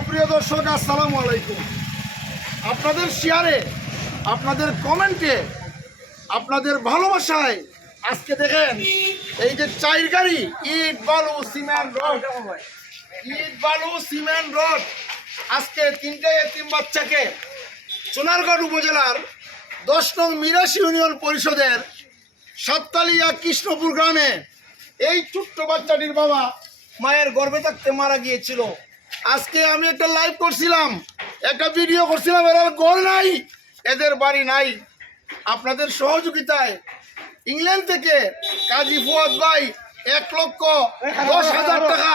সুপ্রিয় দর্শক, আসসালামু আলাইকুম। আপনাদের শেয়ারে, আপনাদের কমেন্টে, আপনাদের ভালোবাসায় আজকে দেখেন এই যে চাইর গাড়ি ইট বালু সিমেন্ট রড, আজকে তিনটে এতিম বাচ্চাকে সোনারগড় উপজেলার 10 নং মিরাশি ইউনিয়ন পরিষদের সাততালিয়া কৃষ্ণপুর গ্রামে এই ছোট্ট বাচ্চাটির বাবা মায়ের গর্ভে থাকতে মারা গিয়েছিল। আজকে আমি একটা লাইভ করছিলাম, একটা ভিডিও করছিলাম। এরা ঘর নাই, এদের বাড়ি নাই। আপনাদের সহযোগিতায় ইংল্যান্ড থেকে কাজী ফুয়াদ ভাই 1,10,000 টাকা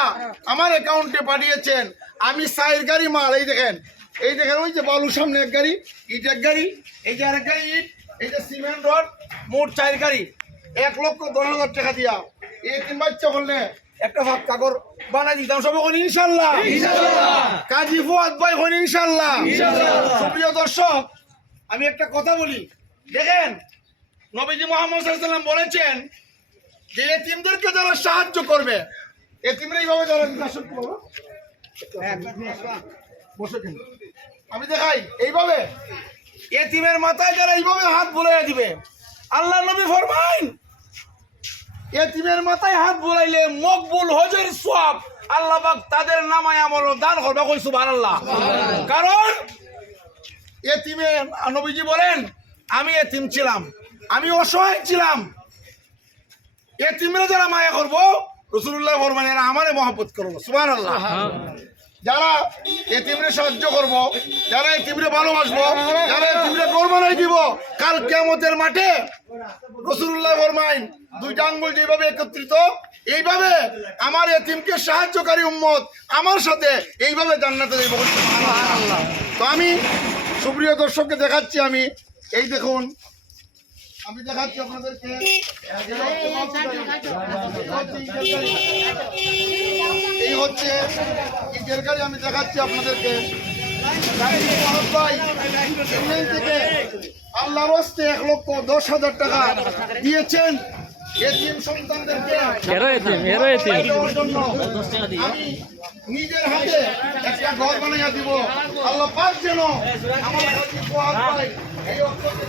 আমার অ্যাকাউন্টে পাঠিয়েছেন। আমি চাইর গাড়ি মাল, এই দেখেন ওই যে বালুর সামনে এক গাড়ি, ইট এক গাড়ি, এই যে আরেক গাড়ি ইট, এই যে সিমেন্ট রড, মোট চাইর গাড়ি 1,10,000 টাকা দিয়া এই তিন বাচ্চা বললে একটা ভাব কাগর বানাই দিতাম। সব এখন ইনশাল্লাহ, কাজী ফুয়াদ ভাই হন ইনশাল্লাহ। সুপ্রিয় দর্শক, আমি একটা কথা বলি, দেখেন নবীজি মুহাম্মদ সাল্লাল্লাহু আলাইহি ওয়াসাল্লাম বলেছেন যে এতিমদেরকে যারা সাহায্য করবে, এতিমরা এইভাবে যারা আমি দেখাই এইভাবে এতিমের মাথায় যারা এইভাবে হাত বুলাইয়া দিবে, আল্লাহ নবী ফরমাইন এতিমের মাথায় হাত বুলাইলে মকবুল হজের সওয়াব আল্লাহ পাক তাদের নামায় আমল দান করবে। কই সুবহানাল্লাহ। কারণ এতিমে নবীজি বলেন আমি এতিম ছিলাম, আমি অসহায় ছিলাম, এতিমরা যারা মায়া করবো রাসূলুল্লাহ ফরমান এরা আমারে মহব্বত করবো। সুবহানাল্লাহ। যারা এতিমরে সাহায্য করবো, যারা এতিমরে ভালোবাসবো, যারা এতিমরে কোরবানি দিব, কাল কিয়ামতের মাঠে রাসূলুল্লাহ ফরমাইন দুইটা আঙ্গুল যেভাবে একত্রিত, এইভাবে আমার এতিমকে সাহায্যকারী উম্মত আমার সাথে এইভাবে জান্নাতে যাইব। সুবহানাল্লাহ। তো আমি সুপ্রিয় দর্শককে দেখাচ্ছি, আমি এই দেখুন, আমি দেখাচ্ছি আপনাদেরকে এই হচ্ছে ইটের গাড়ি, আমি দেখাচ্ছি আপনাদেরকে। থেকে আল্লাহর হস্তে 1,10,000 টাকা দিয়েছেন এতিম সন্তানদেরকে। আমি নিজের হাতে একটা ঘর বানাইয়া দিব। আল্লাহ পাক যেন আমার এই অর্থকে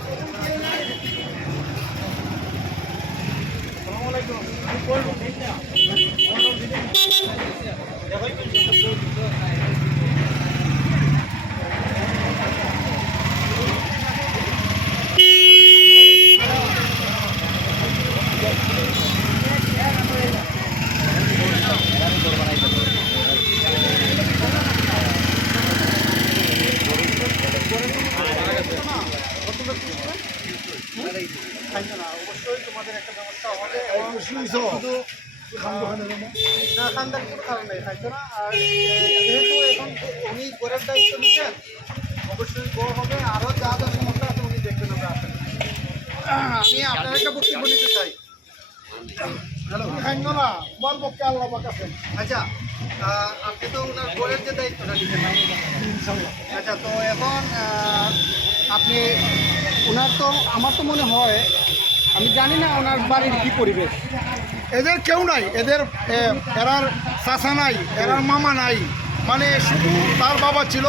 অবশ্যই তোমাদের একটা ব্যবস্থা হবে। না খান্দার কোনো কারণ নেই, খাইতো না। আর যেহেতু এখন উনি ঘরের দায়িত্ব নিচ্ছেন, অবশ্যই গো হবে। আরও যা যা সমস্যা আছে উনি দেখবেন। আমরা আসেন, আমি আপনার একটা বক্তব্য নিতে চাই। না বল পক্ষে আল্লাহ পাক আছেন। আচ্ছা, আপনি তো ওনার ঘরের যে দায়িত্বটা নিচ্ছেন, আচ্ছা, তো এখন আপনি ওনার তো, আমার তো মনে হয়, আমি জানি না ওনার বাড়ির কি পরিবেশ। এদের কেউ নাই, এরার চাচা নাই, এরার মামা নাই, মানে শুধু তার বাবা ছিল,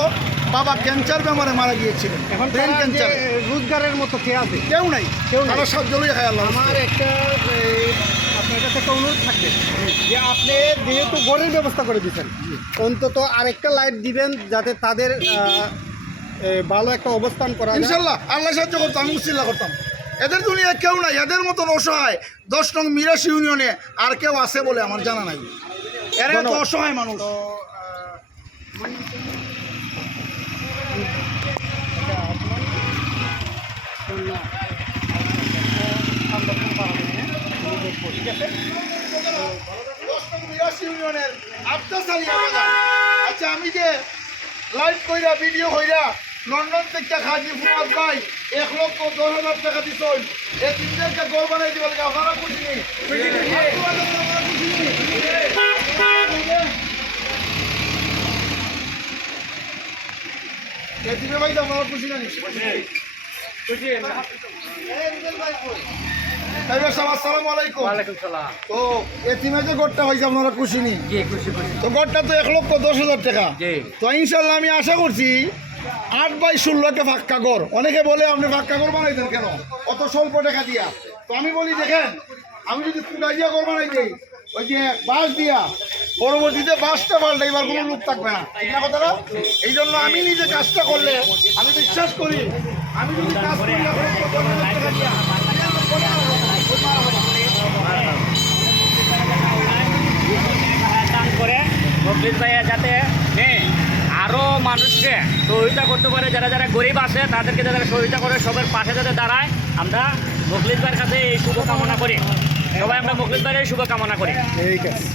বাবা ক্যান্সার বেমারে মারা গিয়েছিলেন। এখন ব্রেন ক্যান্সার। রোজগারের মতো কে আছে? কেউ নাই, তারা সব জলই খায়। আল্লাহ আমার একটা আপনার কাছে একটা অনুরোধ থাকবে যে আপনি যেহেতু ঘরের ব্যবস্থা করে দিচ্ছেন, অন্তত আরেকটা লাইট দিবেন যাতে তাদের ভালো একটা অবস্থান করা। ইনশাল্লাহ আল্লাহ সাহায্য করতাম, আমি উচিল্লা করতাম। এদের দুনিয়ায় কেউ নাই, এদের মতন অসহায় 10 নং মিরাশি ইউনিয়নে আর কেউ আছে বলে আমার জানা নাই। এরা তো অসহায় মানুষ। আচ্ছা, আমি যে লাইভ কইরা ভিডিও কইরা লন্ডন থেকে কাজী ফুয়াদ ভাই 1,10,000 টাকা দিছ এই তিনদেরকে গোল বানাই দিবেন। আপনারা খুশি নেই? এতিমে ভাই আপনারা খুশি না? খুশি। ড্রাইভার সাহেব আসসালামু আলাইকুম। ওয়ালাইকুম সালাম। তো এতিমে যে গড়টা হয়েছে আপনারা খুশি নি? জি খুশি খুশি। তো গড়টা তো 1,10,000 টাকা। জি। তো ইনশাল্লাহ আমি আশা করছি 8/16 একটা ফাঁকা ঘর। অনেকে বলে আপনি ফাঁকা ঘর বানাইছেন কেন অত স্বল্প টাকা দিয়া? তো আমি বলি দেখেন, আমি যদি ফুটা দিয়া ঘর বানাই যাই, ওই যে বাঁশ দিয়া, পরবর্তীতে বাঁশটা পাল্টাইবার কোনো লোক থাকবে না, ঠিক না কথাটা? এই জন্য আমি নিজে কাজটা করলে আমি বিশ্বাস করি, আমি যদি কাজ করি দান করে মুখলিস ভাইয়া যাতে আরও মানুষকে সহযোগিতা করতে পারে, যারা যারা গরিব আছে তাদেরকে যারা সহযোগিতা করে, সবার পাশে যাতে দাঁড়ায়, আমরা মুখলিস ভাইয়ের কাছে এই শুভকামনা করি। সবাই আমরা মুখলিস ভাইয়ের এই শুভকামনা করি। ঠিক আছে।